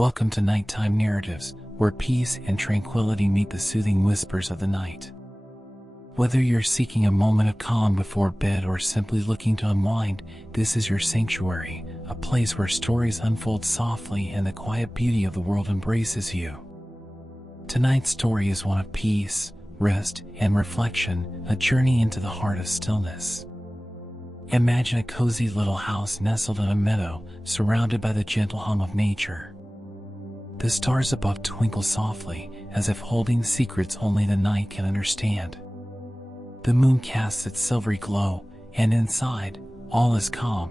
Welcome to Nighttime Narratives, where peace and tranquility meet the soothing whispers of the night. Whether you're seeking a moment of calm before bed or simply looking to unwind, this is your sanctuary, a place where stories unfold softly and the quiet beauty of the world embraces you. Tonight's story is one of peace, rest, and reflection, a journey into the heart of stillness. Imagine a cozy little house nestled in a meadow, surrounded by the gentle hum of nature. The stars above twinkle softly, as if holding secrets only the night can understand. The moon casts its silvery glow, and inside, all is calm.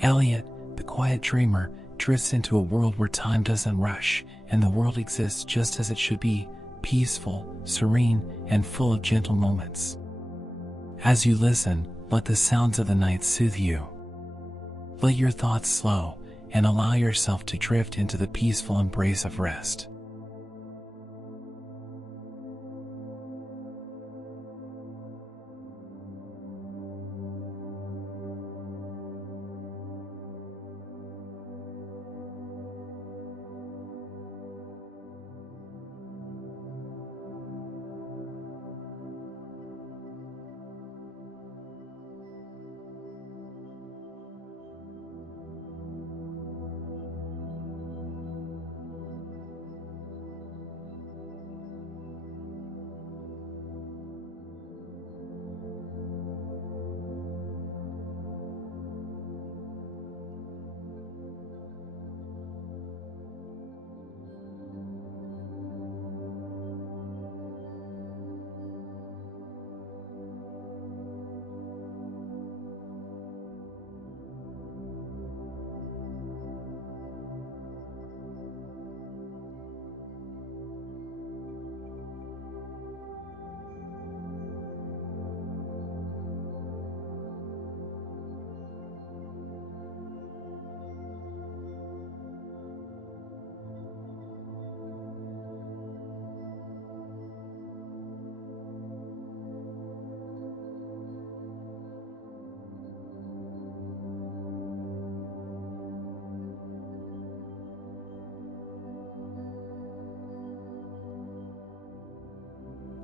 Elliot, the quiet dreamer, drifts into a world where time doesn't rush, and the world exists just as it should be, peaceful, serene, and full of gentle moments. As you listen, let the sounds of the night soothe you. Let your thoughts slow, and allow yourself to drift into the peaceful embrace of rest.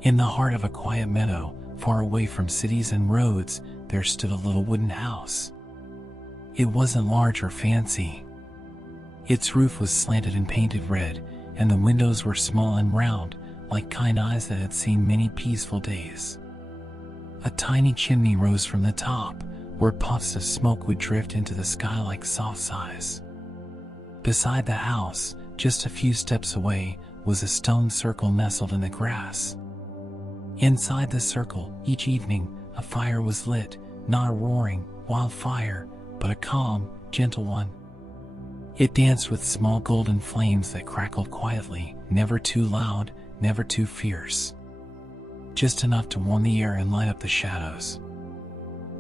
In the heart of a quiet meadow, far away from cities and roads, there stood a little wooden house. It wasn't large or fancy. Its roof was slanted and painted red, and the windows were small and round, like kind eyes that had seen many peaceful days. A tiny chimney rose from the top, where puffs of smoke would drift into the sky like soft sighs. Beside the house, just a few steps away, was a stone circle nestled in the grass. Inside the circle, each evening, a fire was lit, not a roaring, wild fire, but a calm, gentle one. It danced with small golden flames that crackled quietly, never too loud, never too fierce. Just enough to warm the air and light up the shadows.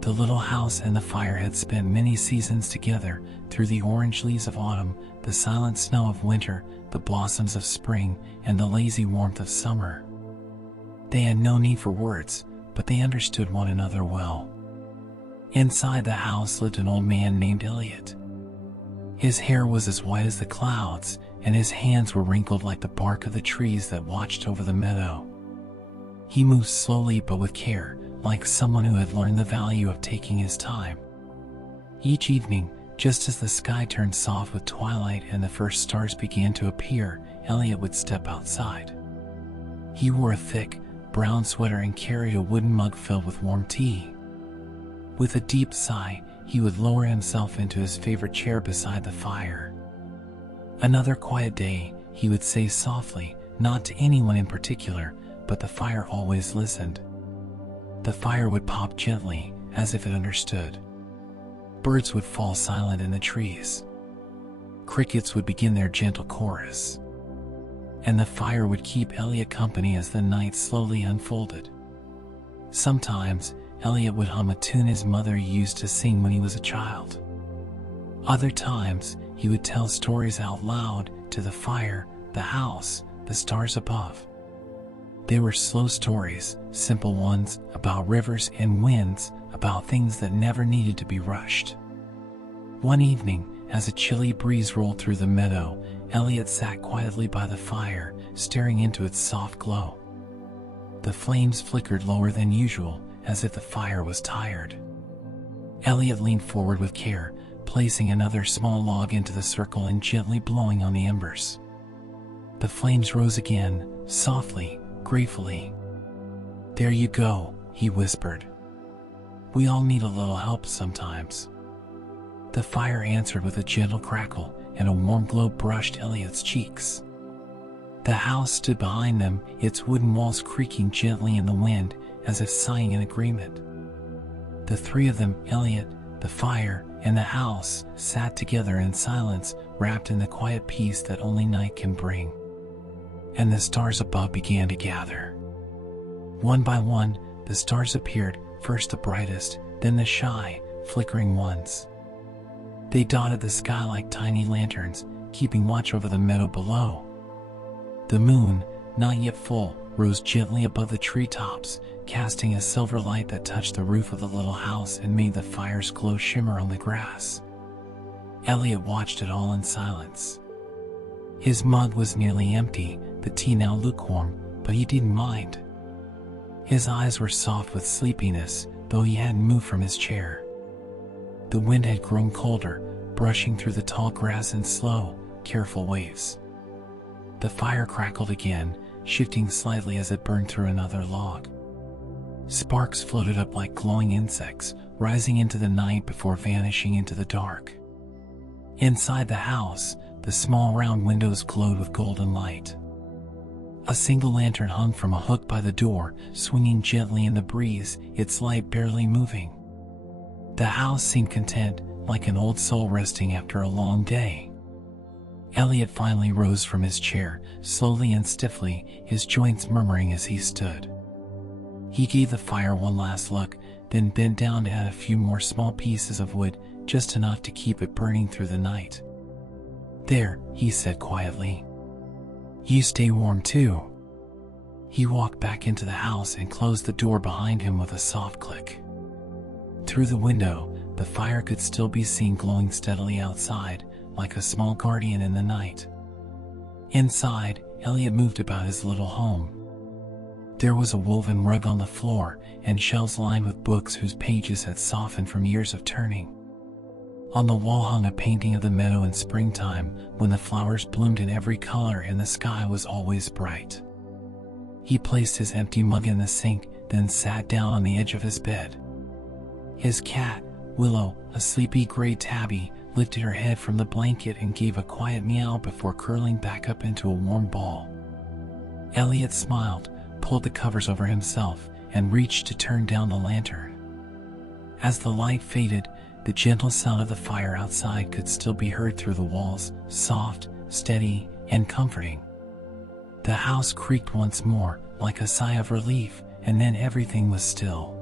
The little house and the fire had spent many seasons together, through the orange leaves of autumn, the silent snow of winter, the blossoms of spring, and the lazy warmth of summer. They had no need for words, but they understood one another well. Inside the house lived an old man named Elliot. His hair was as white as the clouds, and his hands were wrinkled like the bark of the trees that watched over the meadow. He moved slowly but with care, like someone who had learned the value of taking his time. Each evening, just as the sky turned soft with twilight and the first stars began to appear, Elliot would step outside. He wore a thick, brown sweater and carried a wooden mug filled with warm tea. With a deep sigh, he would lower himself into his favorite chair beside the fire. Another quiet day, he would say softly, not to anyone in particular, but the fire always listened. The fire would pop gently, as if it understood. Birds would fall silent in the trees. Crickets would begin their gentle chorus. And the fire would keep Elliot company as the night slowly unfolded. Sometimes, Elliot would hum a tune his mother used to sing when he was a child. Other times, he would tell stories out loud to the fire, the house, the stars above. They were slow stories, simple ones, about rivers and winds, about things that never needed to be rushed. One evening, as a chilly breeze rolled through the meadow, Elliot sat quietly by the fire, staring into its soft glow. The flames flickered lower than usual, as if the fire was tired. Elliot leaned forward with care, placing another small log into the circle and gently blowing on the embers. The flames rose again, softly, gratefully. "There you go," he whispered. "We all need a little help sometimes." The fire answered with a gentle crackle, and a warm glow brushed Elliot's cheeks. The house stood behind them, its wooden walls creaking gently in the wind, as if sighing in agreement. The three of them, Elliot, the fire, and the house, sat together in silence, wrapped in the quiet peace that only night can bring. And the stars above began to gather. One by one, the stars appeared, first the brightest, then the shy, flickering ones. They dotted the sky like tiny lanterns, keeping watch over the meadow below. The moon, not yet full, rose gently above the treetops, casting a silver light that touched the roof of the little house and made the fire's glow shimmer on the grass. Elliot watched it all in silence. His mug was nearly empty, the tea now lukewarm, but he didn't mind. His eyes were soft with sleepiness, though he hadn't moved from his chair. The wind had grown colder, brushing through the tall grass in slow, careful waves. The fire crackled again, shifting slightly as it burned through another log. Sparks floated up like glowing insects, rising into the night before vanishing into the dark. Inside the house, the small round windows glowed with golden light. A single lantern hung from a hook by the door, swinging gently in the breeze, its light barely moving. The house seemed content, like an old soul resting after a long day. Elliot finally rose from his chair, slowly and stiffly, his joints murmuring as he stood. He gave the fire one last look, then bent down to add a few more small pieces of wood, just enough to keep it burning through the night. "There," he said quietly. "You stay warm too." He walked back into the house and closed the door behind him with a soft click. Through the window, the fire could still be seen glowing steadily outside, like a small guardian in the night. Inside, Elliot moved about his little home. There was a woven rug on the floor, and shelves lined with books whose pages had softened from years of turning. On the wall hung a painting of the meadow in springtime, when the flowers bloomed in every color and the sky was always bright. He placed his empty mug in the sink, then sat down on the edge of his bed. His cat, Willow, a sleepy gray tabby, lifted her head from the blanket and gave a quiet meow before curling back up into a warm ball. Elliot smiled, pulled the covers over himself, and reached to turn down the lantern. As the light faded, the gentle sound of the fire outside could still be heard through the walls, soft, steady, and comforting. The house creaked once more, like a sigh of relief, and then everything was still.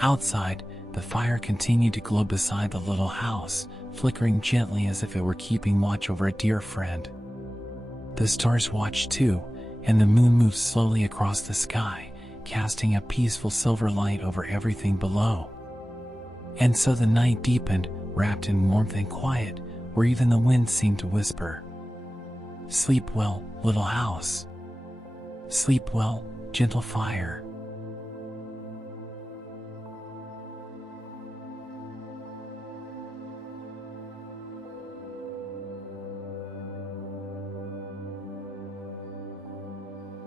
Outside, the fire continued to glow beside the little house, flickering gently as if it were keeping watch over a dear friend. The stars watched too, and the moon moved slowly across the sky, casting a peaceful silver light over everything below. And so the night deepened, wrapped in warmth and quiet, where even the wind seemed to whisper, "Sleep well, little house. Sleep well, gentle fire."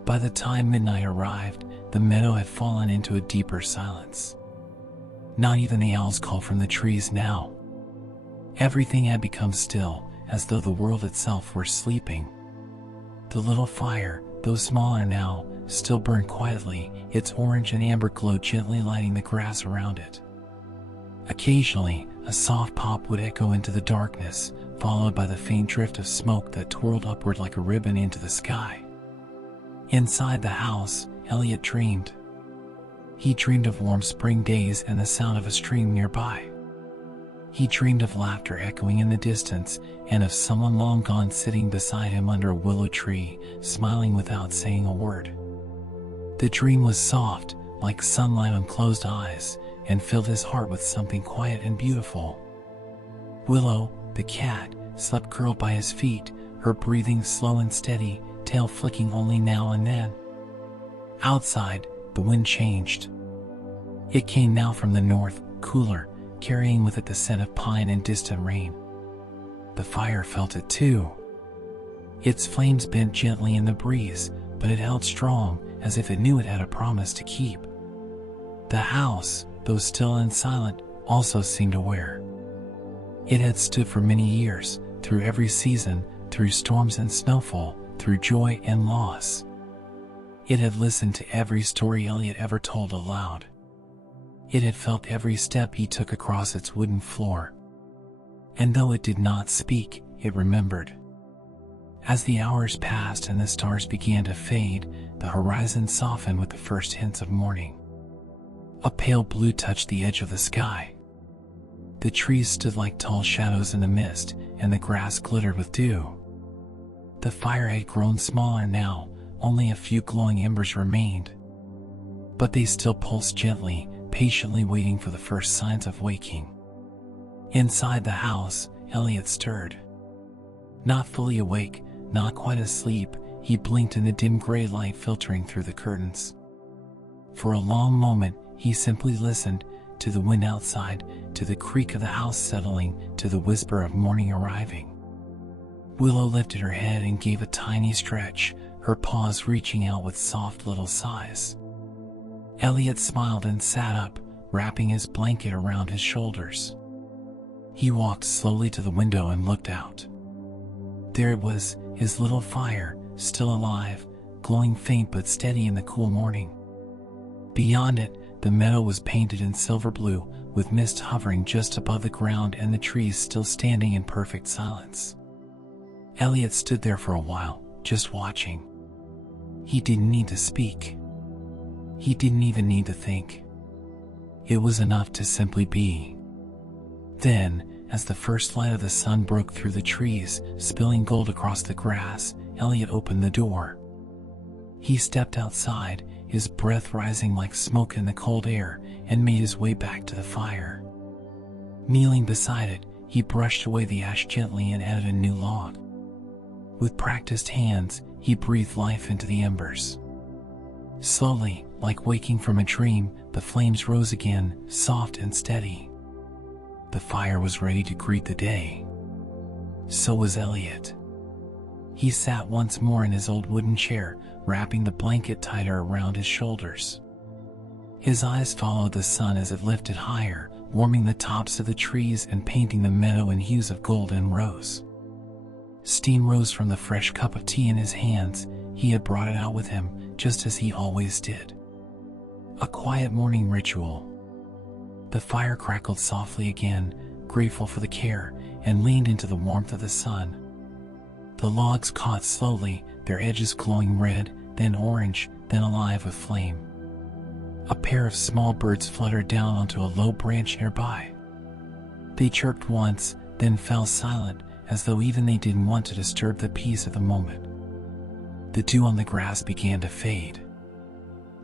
By the time midnight arrived, the meadow had fallen into a deeper silence. Not even the owls called from the trees now. Everything had become still, as though the world itself were sleeping. The little fire, though smaller now, still burned quietly, its orange and amber glow gently lighting the grass around it. Occasionally, a soft pop would echo into the darkness, followed by the faint drift of smoke that twirled upward like a ribbon into the sky. Inside the house, Elliot dreamed. He dreamed of warm spring days and the sound of a stream nearby. He dreamed of laughter echoing in the distance, and of someone long gone sitting beside him under a willow tree, smiling without saying a word. The dream was soft, like sunlight on closed eyes, and filled his heart with something quiet and beautiful. Willow, the cat, slept curled by his feet, her breathing slow and steady, tail flicking only now and then. Outside, the wind changed. It came now from the north, cooler, carrying with it the scent of pine and distant rain. The fire felt it too. Its flames bent gently in the breeze, but it held strong, as if it knew it had a promise to keep. The house, though still and silent, also seemed aware. It had stood for many years, through every season, through storms and snowfall, through joy and loss. It had listened to every story Elliot ever told aloud. It had felt every step he took across its wooden floor. And though it did not speak, it remembered. As the hours passed and the stars began to fade, the horizon softened with the first hints of morning. A pale blue touched the edge of the sky. The trees stood like tall shadows in the mist, and the grass glittered with dew. The fire had grown smaller now, only a few glowing embers remained. But they still pulsed gently, patiently waiting for the first signs of waking. Inside the house, Elliot stirred. Not fully awake, not quite asleep, he blinked in the dim gray light filtering through the curtains. For a long moment, he simply listened, to the wind outside, to the creak of the house settling, to the whisper of morning arriving. Willow lifted her head and gave a tiny stretch, her paws reaching out with soft little sighs. Elliot smiled and sat up, wrapping his blanket around his shoulders. He walked slowly to the window and looked out. There it was, his little fire, still alive, glowing faint but steady in the cool morning. Beyond it, the meadow was painted in silver blue, with mist hovering just above the ground and the trees still standing in perfect silence. Elliot stood there for a while, just watching. He didn't need to speak. He didn't even need to think. It was enough to simply be. Then, as the first light of the sun broke through the trees, spilling gold across the grass, Elliot opened the door. He stepped outside, his breath rising like smoke in the cold air, and made his way back to the fire. Kneeling beside it, he brushed away the ash gently and added a new log. With practiced hands, he breathed life into the embers. Slowly, like waking from a dream, the flames rose again, soft and steady. The fire was ready to greet the day. So was Elliot. He sat once more in his old wooden chair, wrapping the blanket tighter around his shoulders. His eyes followed the sun as it lifted higher, warming the tops of the trees and painting the meadow in hues of gold and rose. Steam rose from the fresh cup of tea in his hands. He had brought it out with him, just as he always did. A quiet morning ritual. The fire crackled softly again, grateful for the care, and leaned into the warmth of the sun. The logs caught slowly, their edges glowing red, then orange, then alive with flame. A pair of small birds fluttered down onto a low branch nearby. They chirped once, then fell silent, as though even they didn't want to disturb the peace of the moment. The dew on the grass began to fade.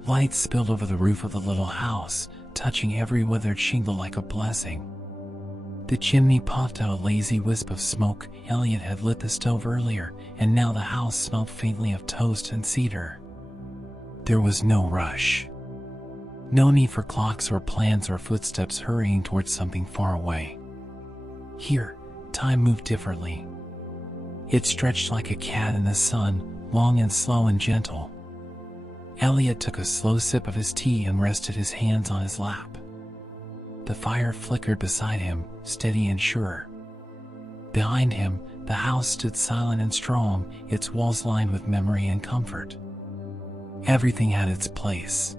Light spilled over the roof of the little house, touching every weathered shingle like a blessing. The chimney puffed out a lazy wisp of smoke. Elliot had lit the stove earlier, and now the house smelled faintly of toast and cedar. There was no rush. No need for clocks or plans or footsteps hurrying towards something far away. Here, time moved differently. It stretched like a cat in the sun, long and slow and gentle. Elliot took a slow sip of his tea and rested his hands on his lap. The fire flickered beside him, steady and sure. Behind him, the house stood silent and strong, its walls lined with memory and comfort. Everything had its place.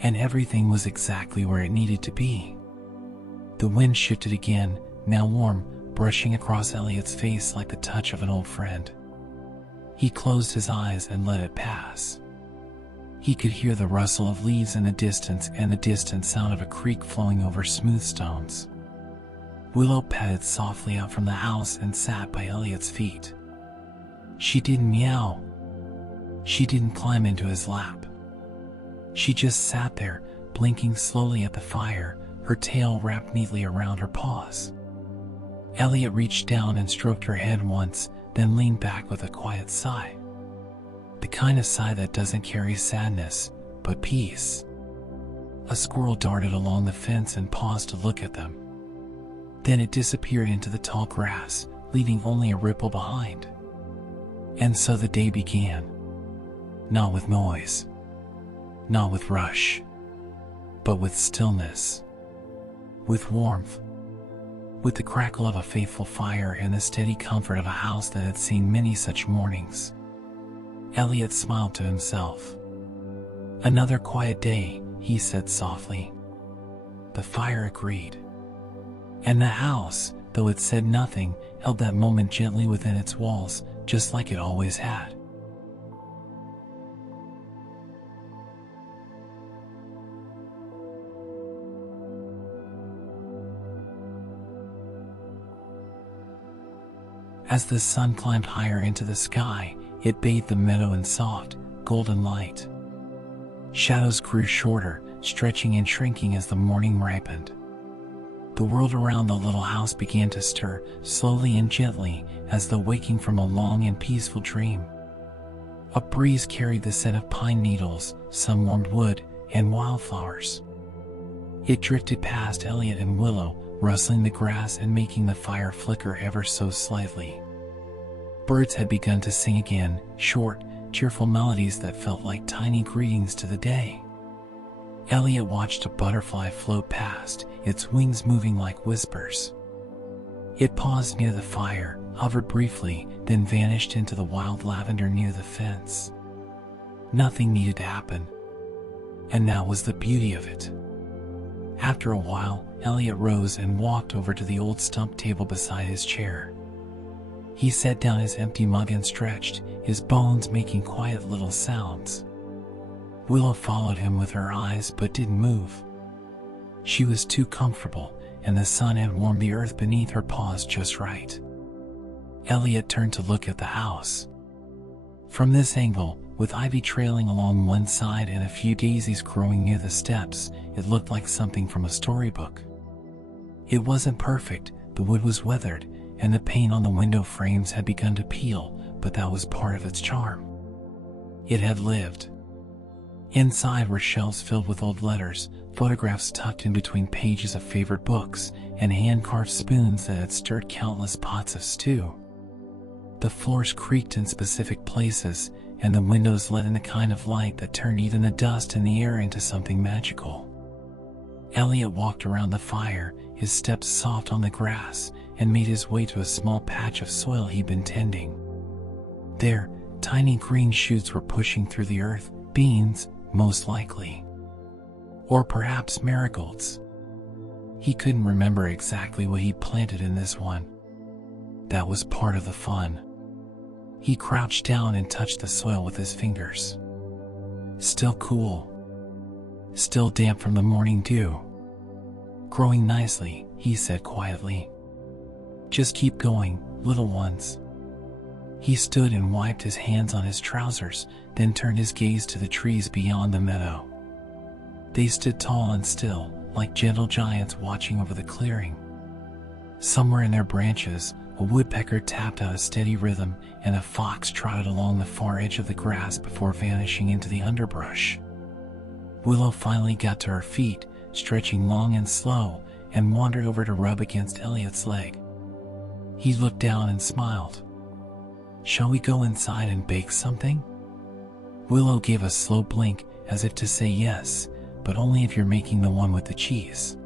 And everything was exactly where it needed to be. The wind shifted again, now warm, brushing across Elliot's face like the touch of an old friend. He closed his eyes and let it pass. He could hear the rustle of leaves in the distance and the distant sound of a creek flowing over smooth stones. Willow padded softly out from the house and sat by Elliot's feet. She didn't meow. She didn't climb into his lap. She just sat there, blinking slowly at the fire, her tail wrapped neatly around her paws. Elliot reached down and stroked her head once, then leaned back with a quiet sigh. The kind of sigh that doesn't carry sadness, but peace. A squirrel darted along the fence and paused to look at them. Then it disappeared into the tall grass, leaving only a ripple behind. And so the day began. Not with noise, not with rush, but with stillness, with warmth, with the crackle of a faithful fire and the steady comfort of a house that had seen many such mornings. Elliot smiled to himself. "Another quiet day," he said softly. The fire agreed. And the house, though it said nothing, held that moment gently within its walls, just like it always had. As the sun climbed higher into the sky, it bathed the meadow in soft, golden light. Shadows grew shorter, stretching and shrinking as the morning ripened. The world around the little house began to stir, slowly and gently, as though waking from a long and peaceful dream. A breeze carried the scent of pine needles, some warmed wood, and wildflowers. It drifted past Elliot and Willow, rustling the grass and making the fire flicker ever so slightly. Birds had begun to sing again, short, cheerful melodies that felt like tiny greetings to the day. Elliot watched a butterfly float past, its wings moving like whispers. It paused near the fire, hovered briefly, then vanished into the wild lavender near the fence. Nothing needed to happen, and that was the beauty of it. After a while, Elliot rose and walked over to the old stump table beside his chair. He set down his empty mug and stretched, his bones making quiet little sounds. Willow followed him with her eyes but didn't move. She was too comfortable, and the sun had warmed the earth beneath her paws just right. Elliot turned to look at the house. From this angle, with ivy trailing along one side and a few daisies growing near the steps, it looked like something from a storybook. It wasn't perfect, the wood was weathered, and the paint on the window frames had begun to peel, but that was part of its charm. It had lived. Inside were shelves filled with old letters, photographs tucked in between pages of favorite books, and hand-carved spoons that had stirred countless pots of stew. The floors creaked in specific places, and the windows let in the kind of light that turned even the dust in the air into something magical. Elliot walked around the fire, his steps soft on the grass, and made his way to a small patch of soil he'd been tending. There, tiny green shoots were pushing through the earth, beans, most likely. Or perhaps marigolds. He couldn't remember exactly what he'd planted in this one. That was part of the fun. He crouched down and touched the soil with his fingers. Still cool. Still damp from the morning dew. "Growing nicely," he said quietly. "Just keep going, little ones." He stood and wiped his hands on his trousers, then turned his gaze to the trees beyond the meadow. They stood tall and still, like gentle giants watching over the clearing. Somewhere in their branches, a woodpecker tapped out a steady rhythm, and a fox trotted along the far edge of the grass before vanishing into the underbrush. Willow finally got to her feet, stretching long and slow, and wandered over to rub against Elliot's leg. He looked down and smiled. "Shall we go inside and bake something?" Willow gave a slow blink, as if to say yes, but only if you're making the one with the cheese.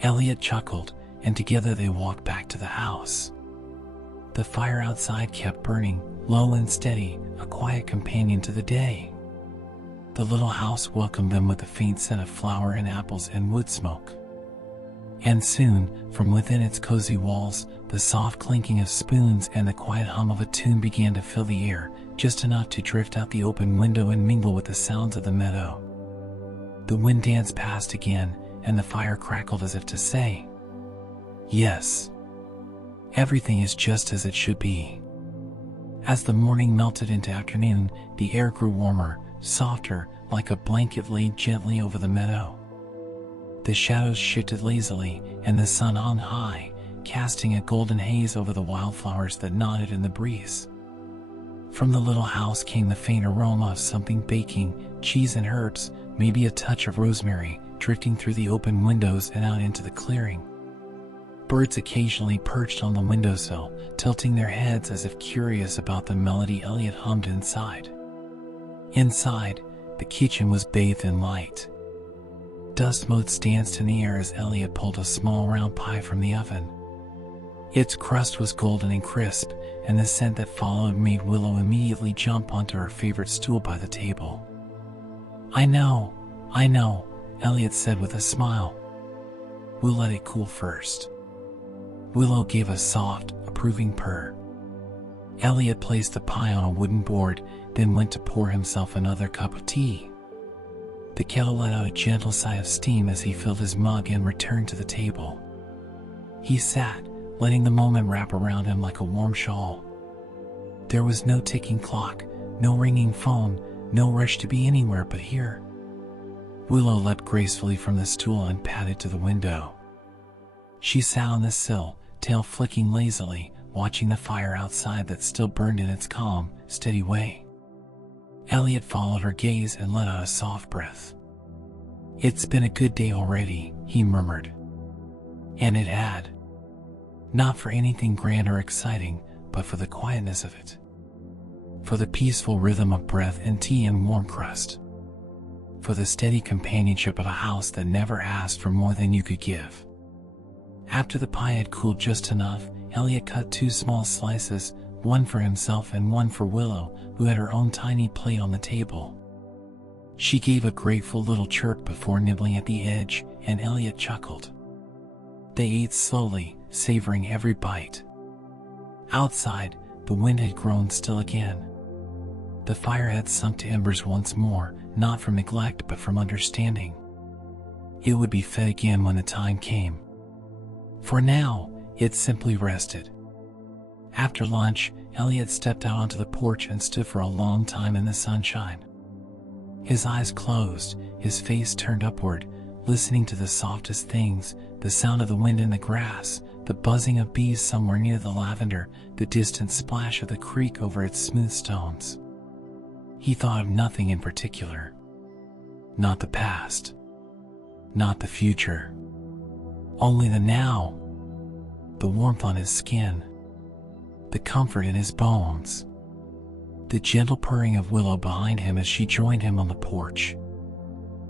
Elliot chuckled, and together they walked back to the house. The fire outside kept burning, low and steady, a quiet companion to the day. The little house welcomed them with a faint scent of flower and apples and wood smoke. And soon, from within its cozy walls, the soft clinking of spoons and the quiet hum of a tune began to fill the air, just enough to drift out the open window and mingle with the sounds of the meadow. The wind danced past again, and the fire crackled as if to say, "Yes, everything is just as it should be." As the morning melted into afternoon, the air grew warmer, softer, like a blanket laid gently over the meadow. The shadows shifted lazily, and the sun on high, casting a golden haze over the wildflowers that nodded in the breeze. From the little house came the faint aroma of something baking, cheese and herbs, maybe a touch of rosemary, drifting through the open windows and out into the clearing. Birds occasionally perched on the windowsill, tilting their heads as if curious about the melody Elliot hummed inside. Inside, the kitchen was bathed in light. Dust motes danced in the air as Elliot pulled a small round pie from the oven. Its crust was golden and crisp, and the scent that followed made Willow immediately jump onto her favorite stool by the table. I know, Elliot said with a smile. We'll let it cool first. Willow gave a soft, approving purr. Elliot placed the pie on a wooden board, then went to pour himself another cup of tea. The kettle let out a gentle sigh of steam as he filled his mug and returned to the table. He sat, letting the moment wrap around him like a warm shawl. There was no ticking clock, no ringing phone, no rush to be anywhere but here. Willow leapt gracefully from the stool and padded to the window. She sat on the sill, tail flicking lazily, watching the fire outside that still burned in its calm, steady way. Elliot followed her gaze and let out a soft breath. It's been a good day already, he murmured. And it had. Not for anything grand or exciting, but for the quietness of it. For the peaceful rhythm of breath and tea and warm crust. For the steady companionship of a house that never asked for more than you could give. After the pie had cooled just enough, Elliot cut 2 small slices, one for himself and one for Willow, who had her own tiny plate on the table. She gave a grateful little chirp before nibbling at the edge, and Elliot chuckled. They ate slowly, savoring every bite. Outside, the wind had grown still again. The fire had sunk to embers once more, not from neglect but from understanding. It would be fed again when the time came. For now, it simply rested. After lunch, Elliot stepped out onto the porch and stood for a long time in the sunshine. His eyes closed, his face turned upward, listening to the softest things, the sound of the wind in the grass, the buzzing of bees somewhere near the lavender, the distant splash of the creek over its smooth stones. He thought of nothing in particular. Not the past. Not the future. Only the now. The warmth on his skin. The comfort in his bones. The gentle purring of Willow behind him as she joined him on the porch.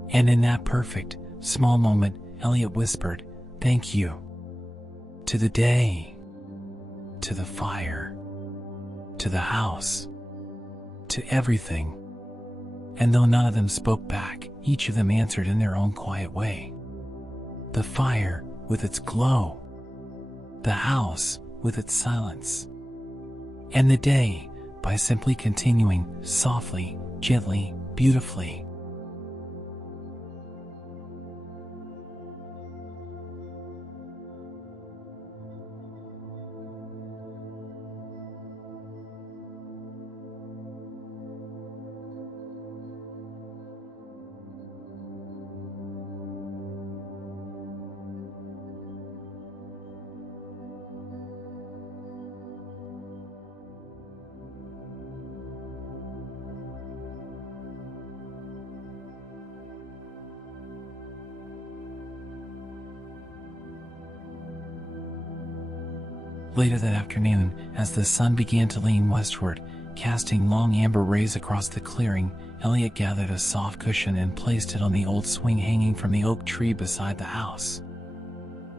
And in that perfect, small moment, Elliot whispered, "Thank you. To the day. To the fire. To the house. To everything." And though none of them spoke back, each of them answered in their own quiet way. The fire, with its glow. The house, with its silence. And the day, by simply continuing, softly, gently, beautifully. Later that afternoon, as the sun began to lean westward, casting long amber rays across the clearing, Elliot gathered a soft cushion and placed it on the old swing hanging from the oak tree beside the house.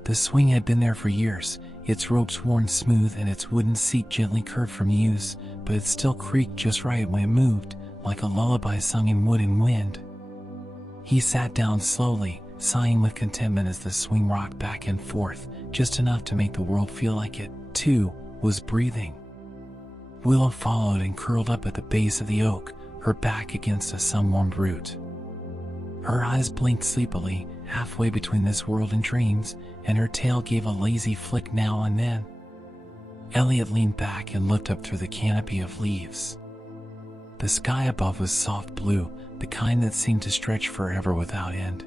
The swing had been there for years, its ropes worn smooth and its wooden seat gently curved from use, but it still creaked just right when it moved, like a lullaby sung in wood and wind. He sat down slowly, sighing with contentment as the swing rocked back and forth, just enough to make the world feel like it, too, was breathing. Willow followed and curled up at the base of the oak, her back against a sun-warmed root. Her eyes blinked sleepily, halfway between this world and dreams, and her tail gave a lazy flick now and then. Elliot leaned back and looked up through the canopy of leaves. The sky above was soft blue, the kind that seemed to stretch forever without end.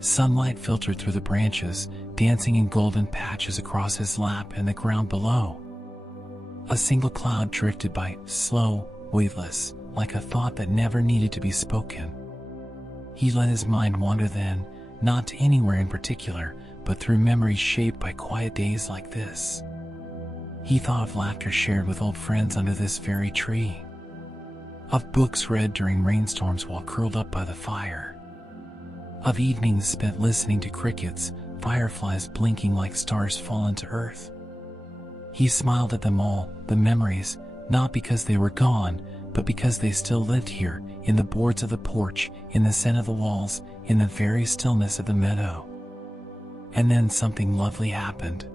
Sunlight filtered through the branches, dancing in golden patches across his lap and the ground below. A single cloud drifted by, slow, weightless, like a thought that never needed to be spoken. He let his mind wander then, not to anywhere in particular, but through memories shaped by quiet days like this. He thought of laughter shared with old friends under this very tree, of books read during rainstorms while curled up by the fire, of evenings spent listening to crickets, fireflies blinking like stars fallen to earth. He smiled at them all, the memories, not because they were gone, but because they still lived here, in the boards of the porch, in the scent of the walls, in the very stillness of the meadow. And then something lovely happened.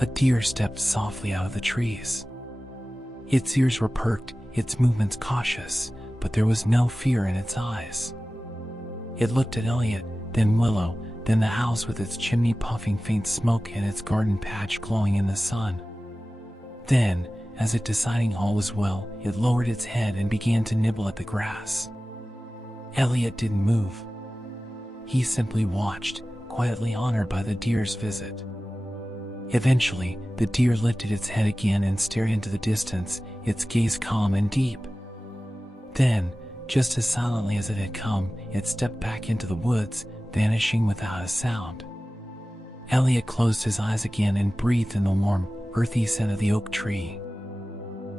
A deer stepped softly out of the trees. Its ears were perked, its movements cautious, but there was no fear in its eyes. It looked at Elliot, then Willow, then the house with its chimney puffing faint smoke and its garden patch glowing in the sun. Then, as if deciding all was well, it lowered its head and began to nibble at the grass. Elliot didn't move. He simply watched, quietly honored by the deer's visit. Eventually, the deer lifted its head again and stared into the distance, its gaze calm and deep. Then, just as silently as it had come, it stepped back into the woods, vanishing without a sound. Elliot closed his eyes again and breathed in the warm, earthy scent of the oak tree.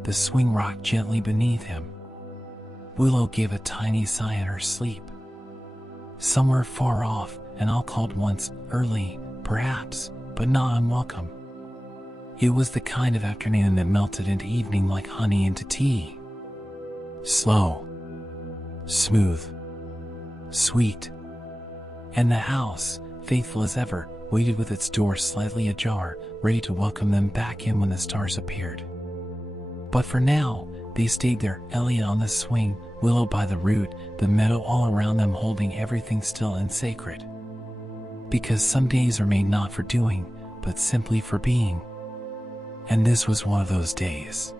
The swing rocked gently beneath him. Willow gave a tiny sigh in her sleep. Somewhere far off, an owl called once, early, perhaps, but not unwelcome. It was the kind of afternoon that melted into evening like honey into tea. Slow, smooth, sweet. And the house, faithful as ever, waited with its door slightly ajar, ready to welcome them back in when the stars appeared. But for now, they stayed there, Elliot on the swing, Willow by the root, the meadow all around them holding everything still and sacred. Because some days are made not for doing, but simply for being. And this was one of those days.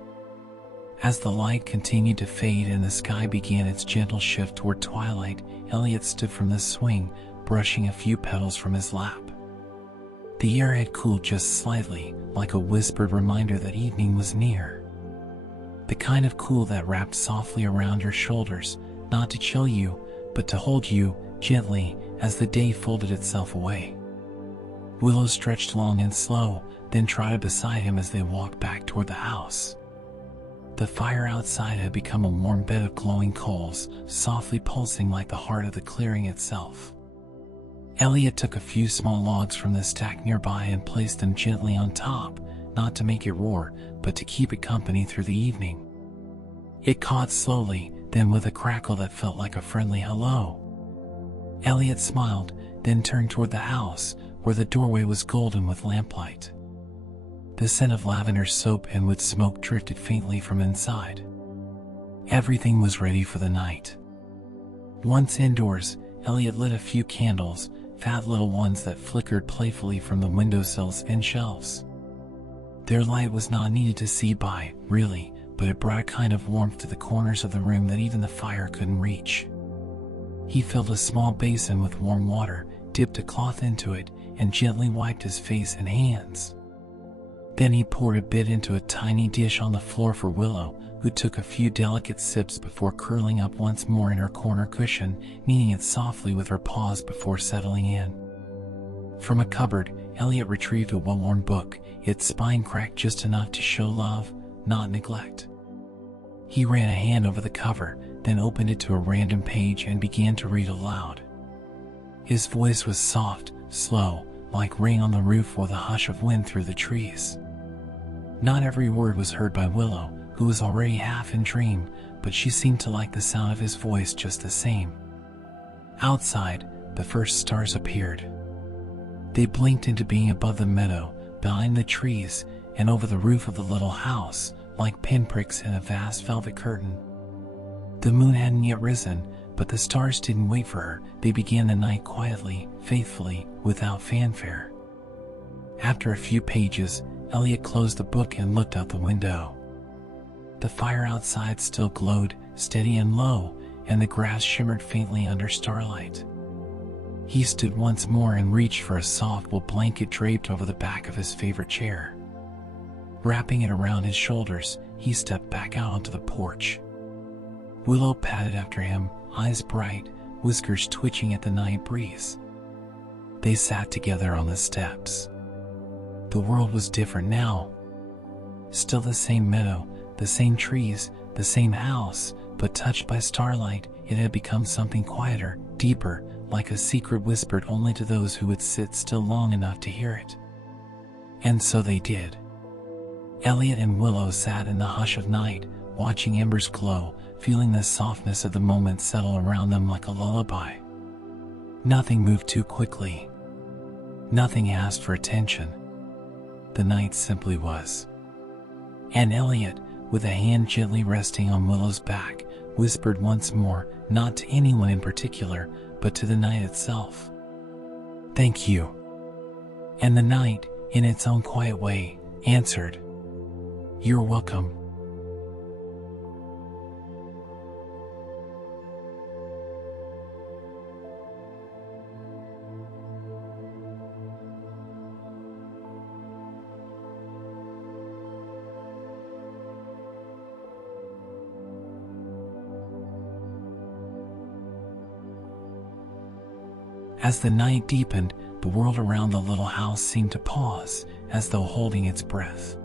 As the light continued to fade and the sky began its gentle shift toward twilight, Elliot stood from the swing, brushing a few petals from his lap. The air had cooled just slightly, like a whispered reminder that evening was near. The kind of cool that wrapped softly around your shoulders, not to chill you, but to hold you, gently, as the day folded itself away. Willow stretched long and slow, then trotted beside him as they walked back toward the house. The fire outside had become a warm bed of glowing coals, softly pulsing like the heart of the clearing itself. Elliot took a few small logs from the stack nearby and placed them gently on top, not to make it roar, but to keep it company through the evening. It caught slowly, then with a crackle that felt like a friendly hello. Elliot smiled, then turned toward the house, where the doorway was golden with lamplight. The scent of lavender soap and wood smoke drifted faintly from inside. Everything was ready for the night. Once indoors, Elliot lit a few candles, fat little ones that flickered playfully from the windowsills and shelves. Their light was not needed to see by, really, but it brought a kind of warmth to the corners of the room that even the fire couldn't reach. He filled a small basin with warm water, dipped a cloth into it, and gently wiped his face and hands. Then he poured a bit into a tiny dish on the floor for Willow, who took a few delicate sips before curling up once more in her corner cushion, kneading it softly with her paws before settling in. From a cupboard, Elliot retrieved a well-worn book, its spine cracked just enough to show love, not neglect. He ran a hand over the cover, then opened it to a random page and began to read aloud. His voice was soft, slow, like rain on the roof or the hush of wind through the trees. Not every word was heard by Willow, who was already half in dream, but she seemed to like the sound of his voice just the same. Outside, the first stars appeared. They blinked into being above the meadow, behind the trees, and over the roof of the little house, like pinpricks in a vast velvet curtain. The moon hadn't yet risen, but the stars didn't wait for her. They began the night quietly, faithfully, without fanfare. After a few pages, Elliot closed the book and looked out the window. The fire outside still glowed, steady and low, and the grass shimmered faintly under starlight. He stood once more and reached for a soft wool blanket draped over the back of his favorite chair. Wrapping it around his shoulders, he stepped back out onto the porch. Willow padded after him, eyes bright, whiskers twitching at the night breeze. They sat together on the steps. The world was different now. Still the same meadow, the same trees, the same house, but touched by starlight, it had become something quieter, deeper, like a secret whispered only to those who would sit still long enough to hear it. And so they did. Elliot and Willow sat in the hush of night, watching embers glow, feeling the softness of the moment settle around them like a lullaby. Nothing moved too quickly. Nothing asked for attention. The night simply was. And Elliot, with a hand gently resting on Willow's back, whispered once more, not to anyone in particular, but to the night itself. "Thank you." And the night, in its own quiet way, answered, "You're welcome." As the night deepened, the world around the little house seemed to pause, as though holding its breath.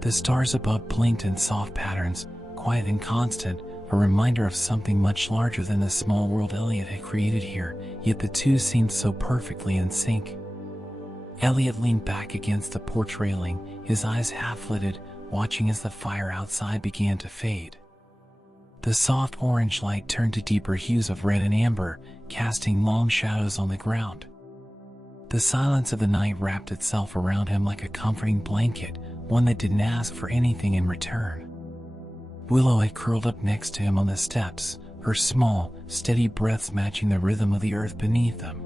The stars above blinked in soft patterns, quiet and constant, a reminder of something much larger than the small world Elliot had created here, yet the two seemed so perfectly in sync. Elliot leaned back against the porch railing, his eyes half-lidded, watching as the fire outside began to fade. The soft orange light turned to deeper hues of red and amber, casting long shadows on the ground. The silence of the night wrapped itself around him like a comforting blanket, one that didn't ask for anything in return. Willow had curled up next to him on the steps, her small, steady breaths matching the rhythm of the earth beneath them.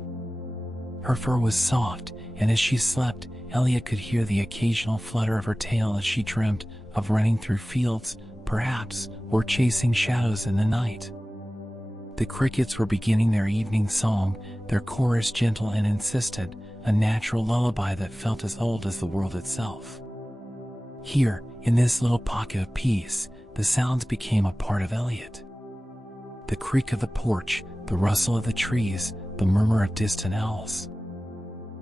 Her fur was soft, and as she slept, Elliot could hear the occasional flutter of her tail as she dreamt of running through fields, perhaps, or chasing shadows in the night. The crickets were beginning their evening song, their chorus gentle and insistent, a natural lullaby that felt as old as the world itself. Here, in this little pocket of peace, the sounds became a part of Elliot. The creak of the porch, the rustle of the trees, the murmur of distant owls.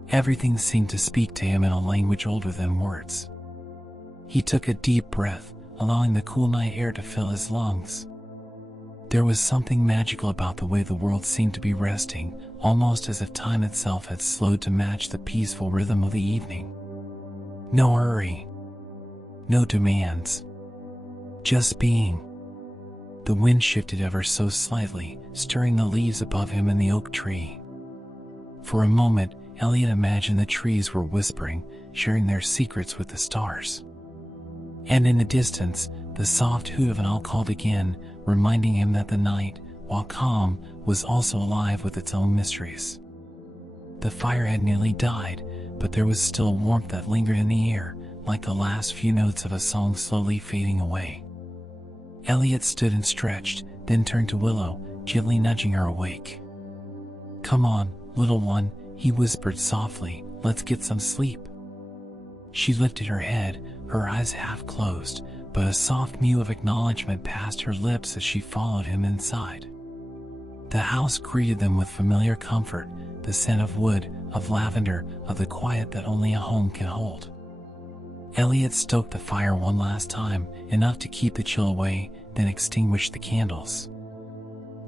Everything seemed to speak to him in a language older than words. He took a deep breath, allowing the cool night air to fill his lungs. There was something magical about the way the world seemed to be resting, almost as if time itself had slowed to match the peaceful rhythm of the evening. No hurry. No demands. Just being. The wind shifted ever so slightly, stirring the leaves above him in the oak tree. For a moment, Elliot imagined the trees were whispering, sharing their secrets with the stars. And in the distance, the soft hoot of an owl called again, reminding him that the night, while calm, was also alive with its own mysteries. The fire had nearly died, but there was still a warmth that lingered in the air, like the last few notes of a song slowly fading away. Elliot stood and stretched, then turned to Willow, gently nudging her awake. "Come on, little one," he whispered softly, "let's get some sleep." She lifted her head, her eyes half closed, but a soft mew of acknowledgement passed her lips as she followed him inside. The house greeted them with familiar comfort, the scent of wood, of lavender, of the quiet that only a home can hold. Elliot stoked the fire one last time, enough to keep the chill away, then extinguished the candles.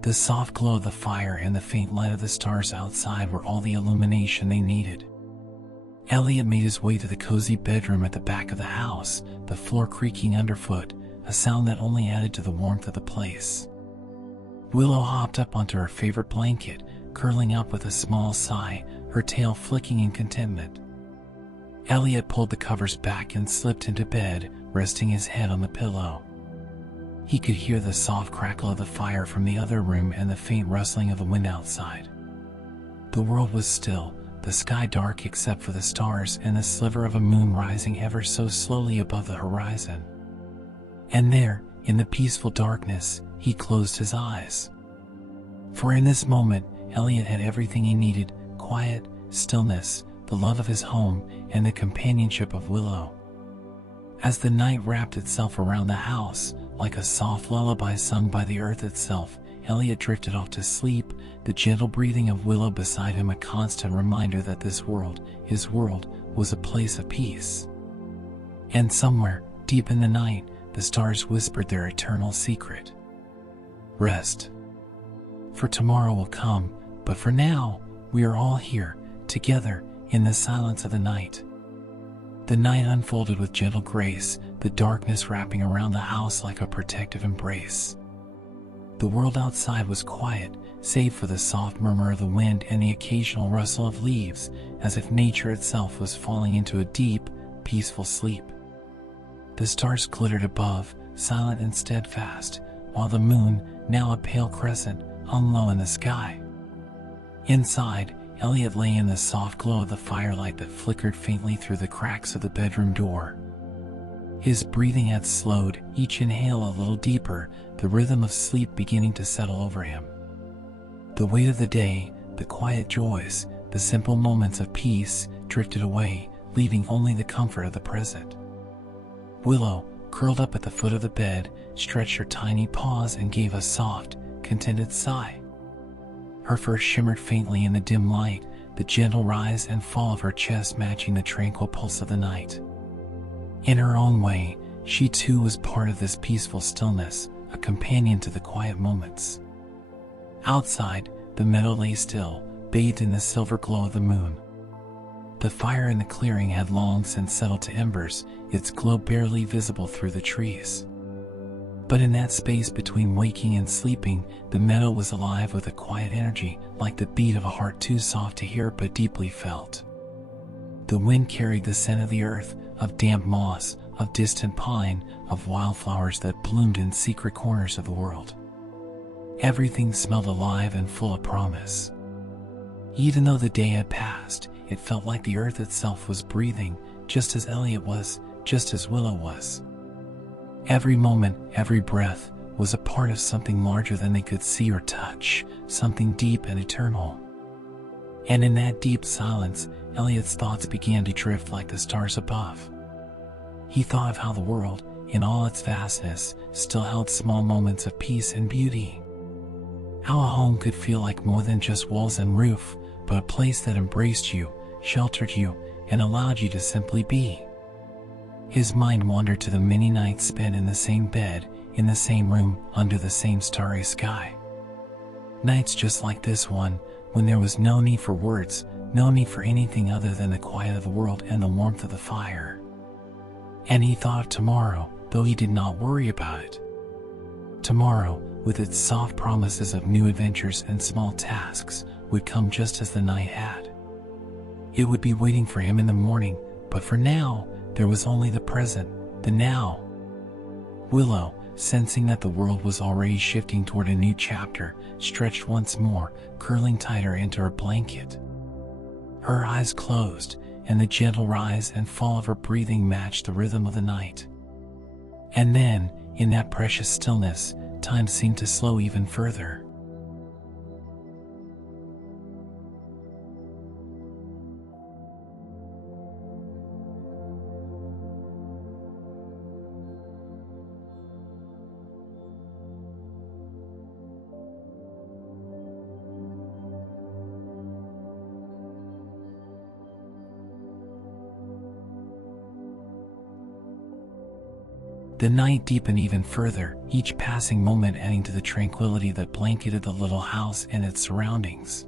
The soft glow of the fire and the faint light of the stars outside were all the illumination they needed. Elliot made his way to the cozy bedroom at the back of the house, the floor creaking underfoot, a sound that only added to the warmth of the place. Willow hopped up onto her favorite blanket, curling up with a small sigh, her tail flicking in contentment. Elliot pulled the covers back and slipped into bed, resting his head on the pillow. He could hear the soft crackle of the fire from the other room and the faint rustling of the wind outside. The world was still, the sky dark except for the stars and the sliver of a moon rising ever so slowly above the horizon. And there, in the peaceful darkness, he closed his eyes. For in this moment, Elliot had everything he needed: quiet, stillness, the love of his home, and the companionship of Willow. As the night wrapped itself around the house, like a soft lullaby sung by the earth itself, Elliot drifted off to sleep, the gentle breathing of Willow beside him a constant reminder that this world, his world, was a place of peace. And somewhere, deep in the night, the stars whispered their eternal secret: rest. For tomorrow will come, but for now, we are all here, together, in the silence of the night. The night unfolded with gentle grace, the darkness wrapping around the house like a protective embrace. The world outside was quiet, save for the soft murmur of the wind and the occasional rustle of leaves, as if nature itself was falling into a deep, peaceful sleep. The stars glittered above, silent and steadfast, while the moon, now a pale crescent, hung low in the sky. Inside, Elliot lay in the soft glow of the firelight that flickered faintly through the cracks of the bedroom door. His breathing had slowed, each inhale a little deeper, the rhythm of sleep beginning to settle over him. The weight of the day, the quiet joys, the simple moments of peace drifted away, leaving only the comfort of the present. Willow, curled up at the foot of the bed, stretched her tiny paws and gave a soft, contented sigh. Her fur shimmered faintly in the dim light, the gentle rise and fall of her chest matching the tranquil pulse of the night. In her own way, she too was part of this peaceful stillness, a companion to the quiet moments. Outside, the meadow lay still, bathed in the silver glow of the moon. The fire in the clearing had long since settled to embers, its glow barely visible through the trees. But in that space between waking and sleeping, the meadow was alive with a quiet energy, like the beat of a heart too soft to hear but deeply felt. The wind carried the scent of the earth, of damp moss, of distant pine, of wildflowers that bloomed in secret corners of the world. Everything smelled alive and full of promise. Even though the day had passed, it felt like the earth itself was breathing, just as Elliot was, just as Willow was. Every moment, every breath, was a part of something larger than they could see or touch, something deep and eternal. And in that deep silence, Elliot's thoughts began to drift like the stars above. He thought of how the world, in all its vastness, still held small moments of peace and beauty. How a home could feel like more than just walls and roof, but a place that embraced you, sheltered you, and allowed you to simply be. His mind wandered to the many nights spent in the same bed, in the same room, under the same starry sky. Nights just like this one, when there was no need for words, no need for anything other than the quiet of the world and the warmth of the fire. And he thought of tomorrow, though he did not worry about it. Tomorrow, with its soft promises of new adventures and small tasks, would come just as the night had. It would be waiting for him in the morning, but for now, there was only the present, the now. Willow, sensing that the world was already shifting toward a new chapter, stretched once more, curling tighter into her blanket. Her eyes closed, and the gentle rise and fall of her breathing matched the rhythm of the night. And then, in that precious stillness, time seemed to slow even further. The night deepened even further, each passing moment adding to the tranquility that blanketed the little house and its surroundings.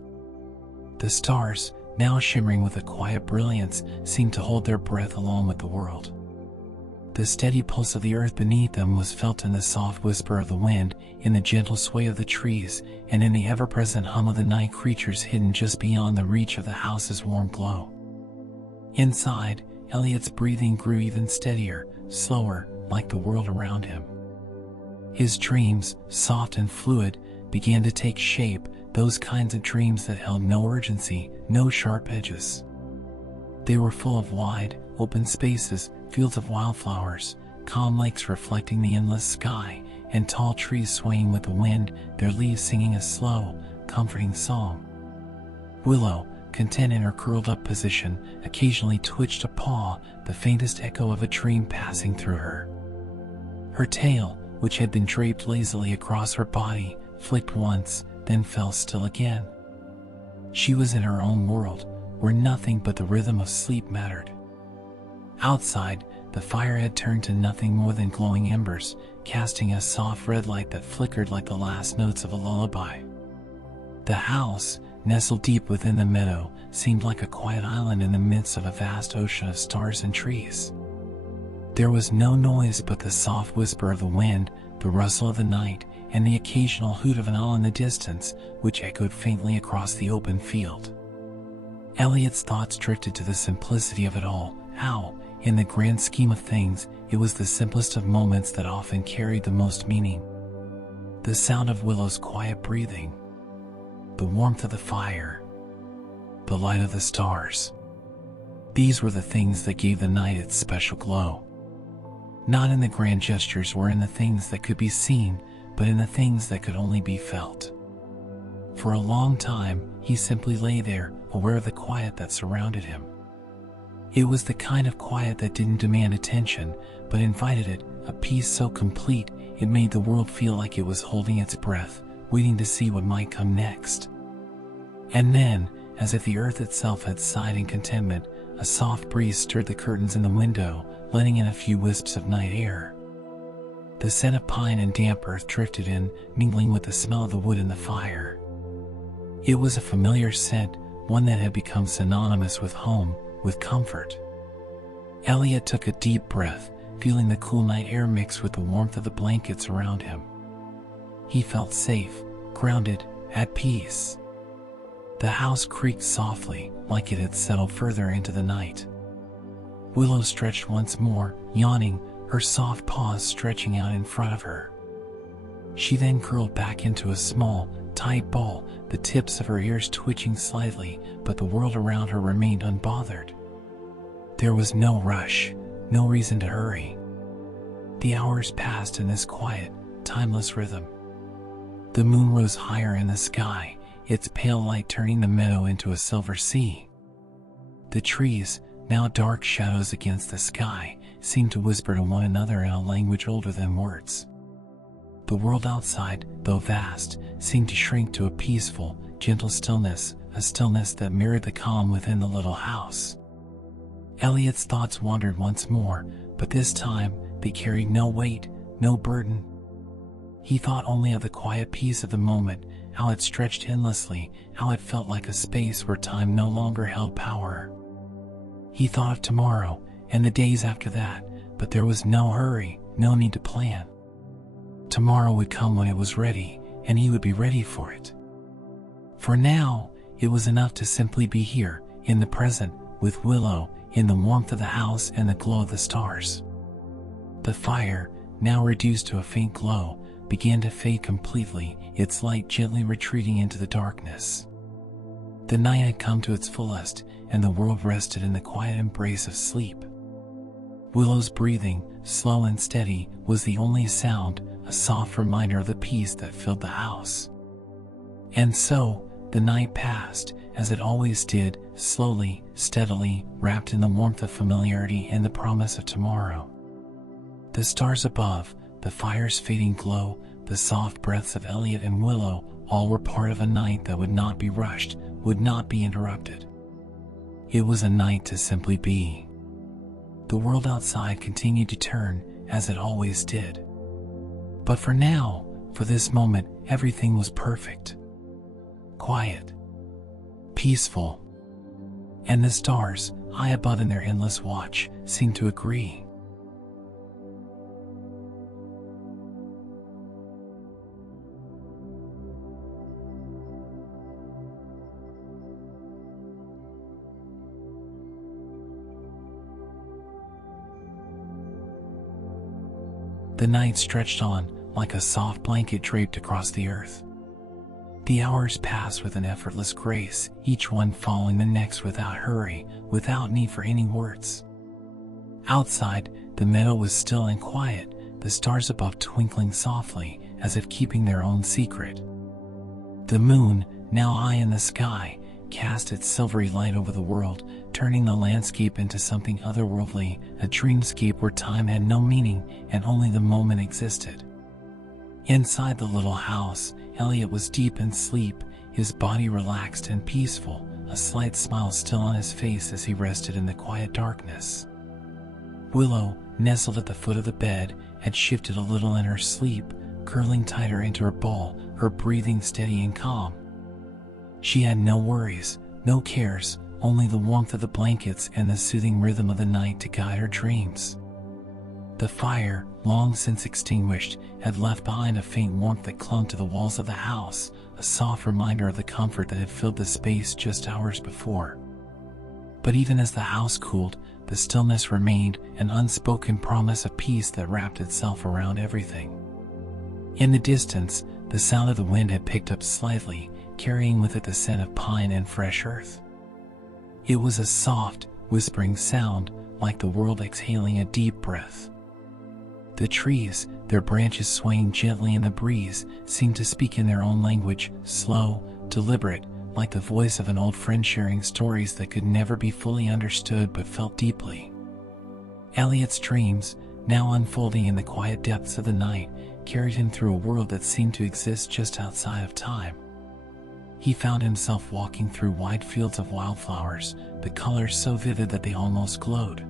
The stars, now shimmering with a quiet brilliance, seemed to hold their breath along with the world. The steady pulse of the earth beneath them was felt in the soft whisper of the wind, in the gentle sway of the trees, and in the ever-present hum of the night creatures hidden just beyond the reach of the house's warm glow. Inside, Elliot's breathing grew even steadier, slower, like the world around him. His dreams, soft and fluid, began to take shape, those kinds of dreams that held no urgency, no sharp edges. They were full of wide, open spaces, fields of wildflowers, calm lakes reflecting the endless sky, and tall trees swaying with the wind, their leaves singing a slow, comforting song. Willow, content in her curled-up position, occasionally twitched a paw, the faintest echo of a dream passing through her. Her tail, which had been draped lazily across her body, flicked once, then fell still again. She was in her own world, where nothing but the rhythm of sleep mattered. Outside, the fire had turned to nothing more than glowing embers, casting a soft red light that flickered like the last notes of a lullaby. The house, nestled deep within the meadow, seemed like a quiet island in the midst of a vast ocean of stars and trees. There was no noise but the soft whisper of the wind, the rustle of the night, and the occasional hoot of an owl in the distance, which echoed faintly across the open field. Elliot's thoughts drifted to the simplicity of it all, how, in the grand scheme of things, it was the simplest of moments that often carried the most meaning. The sound of Willow's quiet breathing, the warmth of the fire, the light of the stars. These were the things that gave the night its special glow. Not in the grand gestures or in the things that could be seen, but in the things that could only be felt. For a long time, he simply lay there, aware of the quiet that surrounded him. It was the kind of quiet that didn't demand attention, but invited it, a peace so complete it made the world feel like it was holding its breath, waiting to see what might come next. And then, as if the earth itself had sighed in contentment, a soft breeze stirred the curtains in the window, letting in a few wisps of night air. The scent of pine and damp earth drifted in, mingling with the smell of the wood and the fire. It was a familiar scent, one that had become synonymous with home, with comfort. Elliot took a deep breath, feeling the cool night air mix with the warmth of the blankets around him. He felt safe, grounded, at peace. The house creaked softly, like it had settled further into the night. Willow stretched once more, yawning, her soft paws stretching out in front of her. She then curled back into a small, tight ball, the tips of her ears twitching slightly, but the world around her remained unbothered. There was no rush, no reason to hurry. The hours passed in this quiet, timeless rhythm. The moon rose higher in the sky, its pale light turning the meadow into a silver sea. The trees, now dark shadows against the sky, seemed to whisper to one another in a language older than words. The world outside, though vast, seemed to shrink to a peaceful, gentle stillness, a stillness that mirrored the calm within the little house. Elliot's thoughts wandered once more, but this time they carried no weight, no burden. He thought only of the quiet peace of the moment, how it stretched endlessly, how it felt like a space where time no longer held power. He thought of tomorrow, and the days after that, but there was no hurry, no need to plan. Tomorrow would come when it was ready, and he would be ready for it. For now, it was enough to simply be here, in the present, with Willow, in the warmth of the house and the glow of the stars. The fire, now reduced to a faint glow, began to fade completely, its light gently retreating into the darkness. The night had come to its fullest, and the world rested in the quiet embrace of sleep. Willow's breathing, slow and steady, was the only sound, a soft reminder of the peace that filled the house. And so, the night passed, as it always did, slowly, steadily, wrapped in the warmth of familiarity and the promise of tomorrow. The stars above, the fire's fading glow, the soft breaths of Elliot and Willow, all were part of a night that would not be rushed, would not be interrupted. It was a night to simply be. The world outside continued to turn, as it always did. But for now, for this moment, everything was perfect. Quiet. Peaceful. And the stars, high above in their endless watch, seemed to agree. The night stretched on, like a soft blanket draped across the earth. The hours passed with an effortless grace, each one following the next without hurry, without need for any words. Outside, the meadow was still and quiet, the stars above twinkling softly, as if keeping their own secret. The moon, now high in the sky, cast its silvery light over the world, turning the landscape into something otherworldly, a dreamscape where time had no meaning and only the moment existed. Inside the little house, Elliot was deep in sleep, his body relaxed and peaceful, a slight smile still on his face as he rested in the quiet darkness. Willow, nestled at the foot of the bed, had shifted a little in her sleep, curling tighter into her ball, her breathing steady and calm. She had no worries, no cares, only the warmth of the blankets and the soothing rhythm of the night to guide her dreams. The fire, long since extinguished, had left behind a faint warmth that clung to the walls of the house, a soft reminder of the comfort that had filled the space just hours before. But even as the house cooled, the stillness remained, an unspoken promise of peace that wrapped itself around everything. In the distance, the sound of the wind had picked up slightly, carrying with it the scent of pine and fresh earth. It was a soft, whispering sound, like the world exhaling a deep breath. The trees, their branches swaying gently in the breeze, seemed to speak in their own language, slow, deliberate, like the voice of an old friend sharing stories that could never be fully understood but felt deeply. Elliot's dreams, now unfolding in the quiet depths of the night, carried him through a world that seemed to exist just outside of time. He found himself walking through wide fields of wildflowers, the colors so vivid that they almost glowed.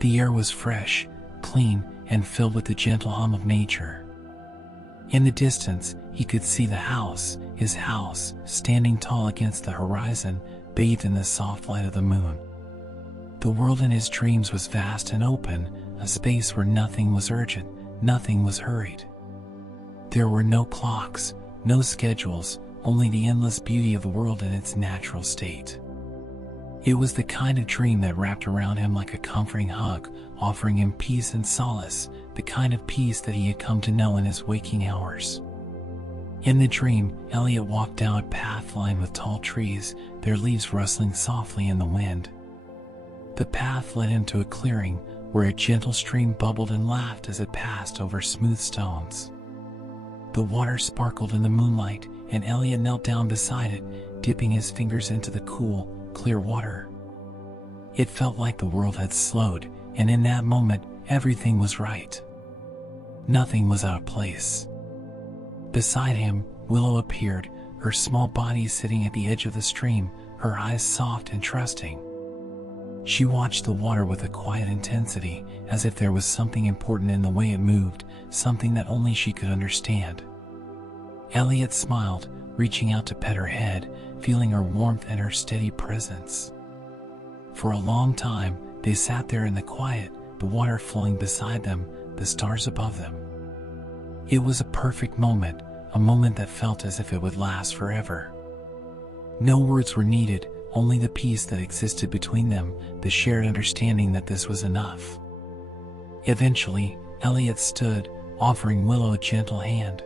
The air was fresh, clean, and filled with the gentle hum of nature. In the distance, he could see the house, his house, standing tall against the horizon, bathed in the soft light of the moon. The world in his dreams was vast and open, a space where nothing was urgent, nothing was hurried. There were no clocks, no schedules, only the endless beauty of the world in its natural state. It was the kind of dream that wrapped around him like a comforting hug, offering him peace and solace, the kind of peace that he had come to know in his waking hours. In the dream, Elliot walked down a path lined with tall trees, their leaves rustling softly in the wind. The path led him to a clearing, where a gentle stream bubbled and laughed as it passed over smooth stones. The water sparkled in the moonlight, and Elliot knelt down beside it, dipping his fingers into the cool, clear water. It felt like the world had slowed, and in that moment, everything was right. Nothing was out of place. Beside him, Willow appeared, her small body sitting at the edge of the stream, her eyes soft and trusting. She watched the water with a quiet intensity, as if there was something important in the way it moved, something that only she could understand. Elliot smiled, reaching out to pet her head, feeling her warmth and her steady presence. For a long time, they sat there in the quiet, the water flowing beside them, the stars above them. It was a perfect moment, a moment that felt as if it would last forever. No words were needed, only the peace that existed between them, the shared understanding that this was enough. Eventually, Elliot stood, offering Willow a gentle hand.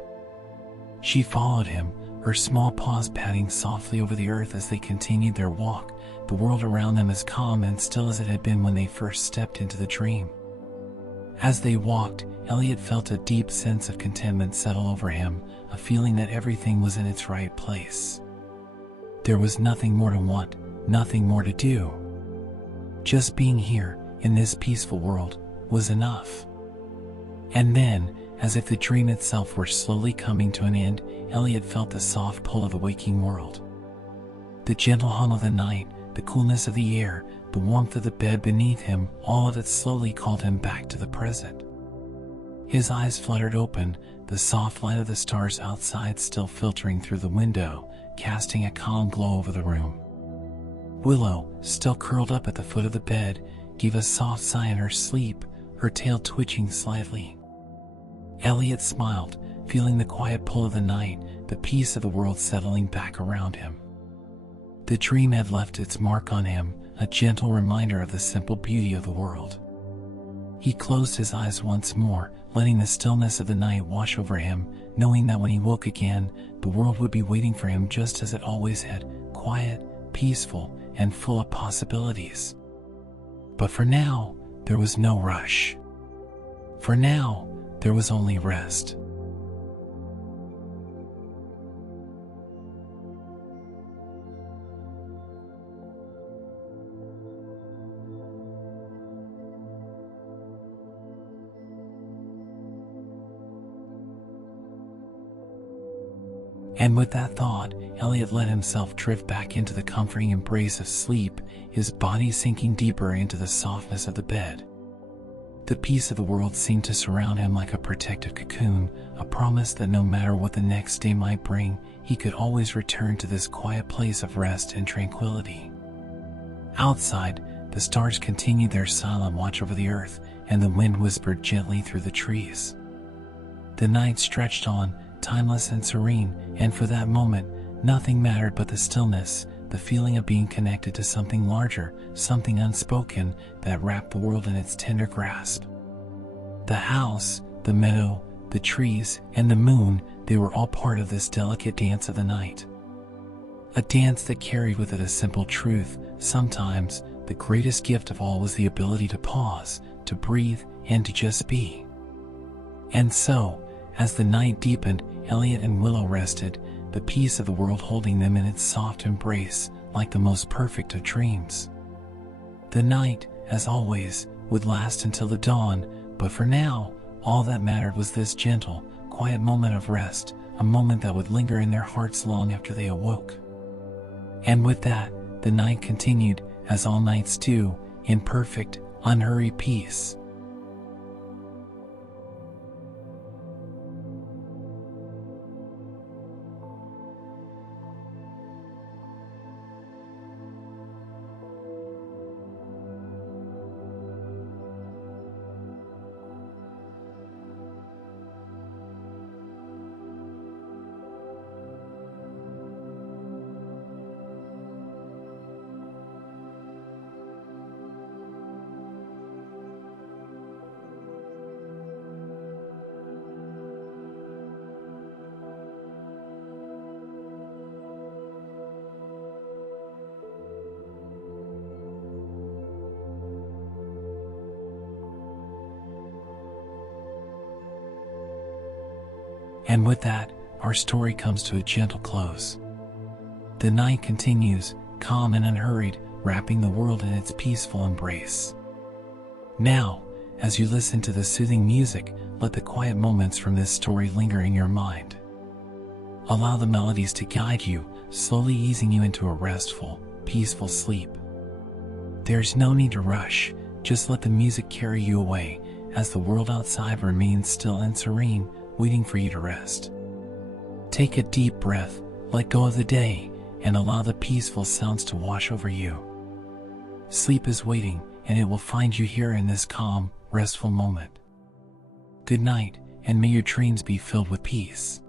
She followed him, her small paws patting softly over the earth as they continued their walk, the world around them as calm and still as it had been when they first stepped into the dream. As they walked, Elliot felt a deep sense of contentment settle over him, a feeling that everything was in its right place. There was nothing more to want, nothing more to do. Just being here, in this peaceful world, was enough. And then, as if the dream itself were slowly coming to an end, Elliot felt the soft pull of the waking world. The gentle hum of the night, the coolness of the air, the warmth of the bed beneath him, all of it slowly called him back to the present. His eyes fluttered open, the soft light of the stars outside still filtering through the window, casting a calm glow over the room. Willow, still curled up at the foot of the bed, gave a soft sigh in her sleep, her tail twitching slightly. Elliot smiled, feeling the quiet pull of the night, the peace of the world settling back around him. The dream had left its mark on him, a gentle reminder of the simple beauty of the world. He closed his eyes once more, letting the stillness of the night wash over him, knowing that when he woke again, the world would be waiting for him just as it always had, quiet, peaceful, and full of possibilities. But for now, there was no rush. For now, there was only rest. And with that thought, Elliot let himself drift back into the comforting embrace of sleep, his body sinking deeper into the softness of the bed. The peace of the world seemed to surround him like a protective cocoon, a promise that no matter what the next day might bring, he could always return to this quiet place of rest and tranquility. Outside, the stars continued their silent watch over the earth, and the wind whispered gently through the trees. The night stretched on, timeless and serene, and for that moment, nothing mattered but the stillness, the feeling of being connected to something larger, something unspoken that wrapped the world in its tender grasp. The house, the meadow, the trees, and the moon, they were all part of this delicate dance of the night. A dance that carried with it a simple truth: sometimes, the greatest gift of all was the ability to pause, to breathe, and to just be. And so, as the night deepened, Elliot and Willow rested, the peace of the world holding them in its soft embrace, like the most perfect of dreams. The night, as always, would last until the dawn, but for now, all that mattered was this gentle, quiet moment of rest, a moment that would linger in their hearts long after they awoke. And with that, the night continued, as all nights do, in perfect, unhurried peace. And with that, our story comes to a gentle close. The night continues, calm and unhurried, wrapping the world in its peaceful embrace. Now, as you listen to the soothing music, let the quiet moments from this story linger in your mind. Allow the melodies to guide you, slowly easing you into a restful, peaceful sleep. There's no need to rush, just let the music carry you away, as the world outside remains still and serene, waiting for you to rest. Take a deep breath, let go of the day, and allow the peaceful sounds to wash over you. Sleep is waiting, and it will find you here in this calm, restful moment. Good night, and may your dreams be filled with peace.